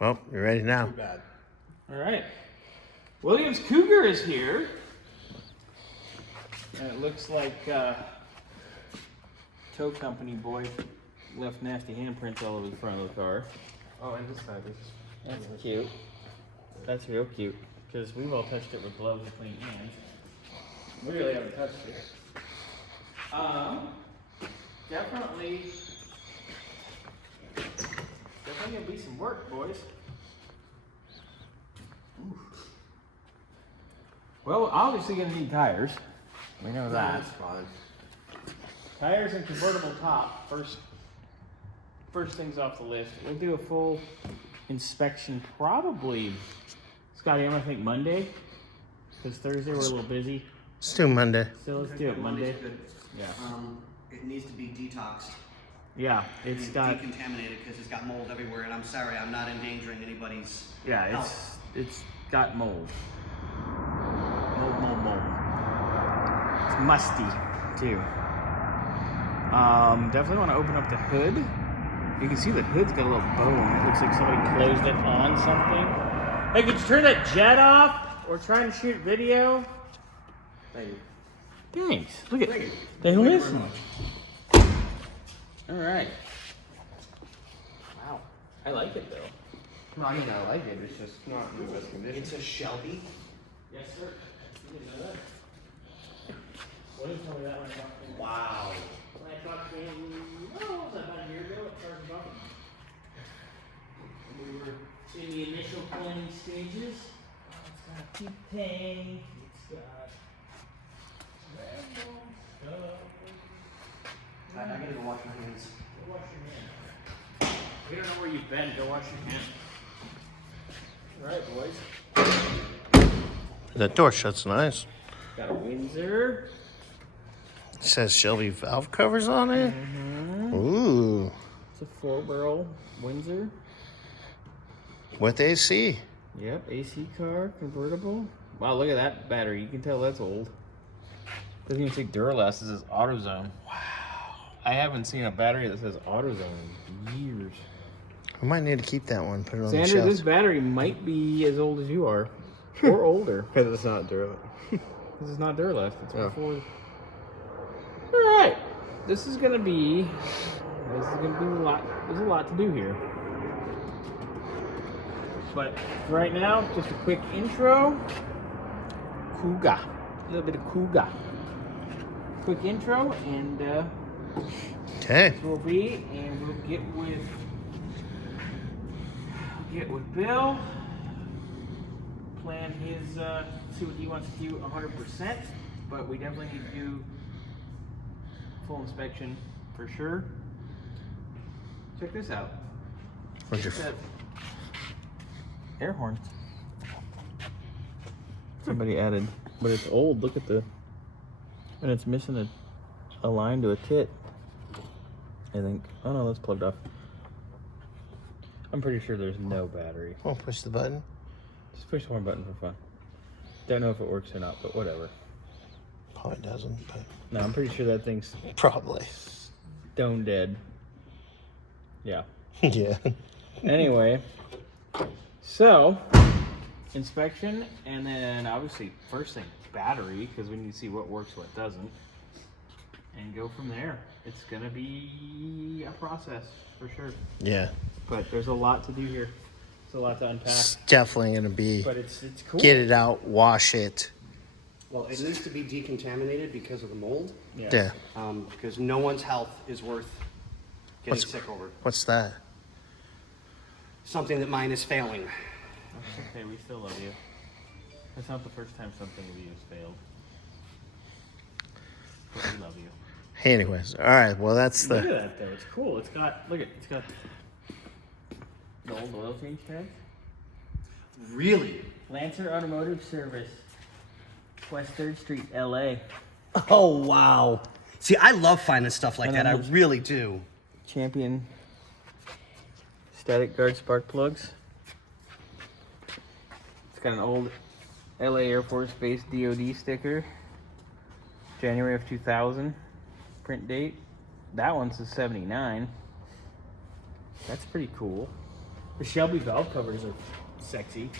Well, you're ready now. Too bad. All right. Williams Cougar is here. And it looks like tow company boy left nasty handprints all over the front of the car. Oh, and this side is. That's cute. That's real cute. Because we've all touched it with gloves and clean hands. We really haven't touched it. Definitely gonna be some work, boys. Oof. Well, obviously gonna need tires. We know that. That's fine. Tires and convertible top. First things off the list. We'll do a full inspection probably, Scotty, I'm gonna think Monday. Because Thursday we're a little busy. Let's do Monday. So let's do it Monday. Yeah. It needs to be detoxed. Yeah, it's got decontaminated because it's got mold everywhere, and I'm sorry, I'm not endangering anybody's. yeah, health. it's got mold. Mold. It's musty too. Definitely want to open up the hood. You can see the hood's got a little bone. It looks like somebody closed it on something. Hey, could you turn that jet off? We're trying to shoot video. Thank you. Thanks. Look at Thank you. they Thank you very listen. much. All right. Wow, I like it though. No, I mean, I like it. It's just not in the best condition. It's a Shelby. Yes, sir. You didn't know that. What did you tell me that when I talked to him? Wow. When I talked to him, what was that, about a year ago at Sergeant Bucket? We were in the initial planning stages. It's got a deep tank. It's got random stuff. I gotta go wash my hands. Go wash your hands. We don't know where you've been. Go wash your hands. All right, boys. That door shuts nice. Got a Windsor. It says Shelby valve covers on it. Mm-hmm. Ooh. It's a 4-barrel Windsor. With AC. Yep, AC car, convertible. Wow, look at that battery. You can tell that's old. Doesn't even say Duralast. It says AutoZone. Wow. I haven't seen a battery that says AutoZone in years. We might need to keep that one. Put it on the Sandra, shelf. this battery might be as old as you are. Or older. Because it's not Duralast. This is not Duralast. It's Oh. before. Alright. This is gonna be a lot. There's a lot to do here. But right now, just a quick intro. Cougar. A little bit of Cougar. Quick intro, and Okay. this will be, and we'll get with Bill. Plan his, see what he wants to do 100%, but we definitely need to do full inspection for sure. Check this out. What's your It's that air horn. Somebody added, but it's old. Look at and it's missing a line to a tit. I think. Oh no, that's plugged off. I'm pretty sure there's no battery. Oh, push the button. Just push one button for fun. Don't know if it works or not, but whatever. Probably doesn't, but No, I'm pretty sure that thing's probably. stone dead. Yeah. Yeah. Anyway, so inspection, and then obviously first thing battery, because we need to see what works, what doesn't, and go from there. It's gonna be a process for sure, Yeah. but there's a lot to do here. It's a lot to unpack, It's definitely gonna be but it's cool. get it out, wash it. Well, it needs to be decontaminated because of the mold. Yeah. Yeah. Because no one's health is worth getting What's- sick over. What's that? Something that mine is failing. That's okay. We still love you. It's not the first time something of you has failed. But we love you. Anyways, all right. Well, that's Look the. at that though. It's cool. It's got it's got the old oil change tag. Really? Lancer Automotive Service, West 3rd Street, LA. Oh, wow. See, I love finding stuff like And that. I then really do. Champion static guard spark plugs. It's got an old LA Air Force Base DoD sticker. January of 2000 print date. That one's a 79. That's pretty cool. The Shelby valve covers are sexy.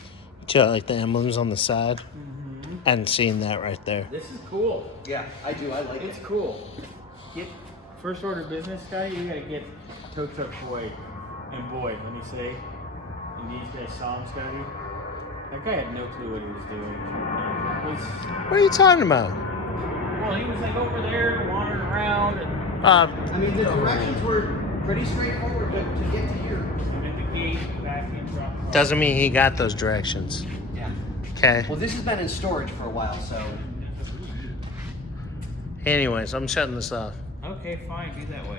Do you like the emblems on the side? Mm-hmm. And seeing that right there. This is cool. Yeah, I do. I like it. It's cool. Get first order business guy. You gotta get tow truck boy, and boy, let me say, and these guys saw him, Scotty. That guy had no clue what he was doing. What are you talking about? Well, he was like over there wandering around and I mean, the directions were pretty straightforward, but to get to here. at the gate, back in, drop off. Doesn't mean he got those directions. Yeah. Okay. Well, this has been in storage for a while, so. Anyways, I'm shutting this off. Okay, fine, be that way.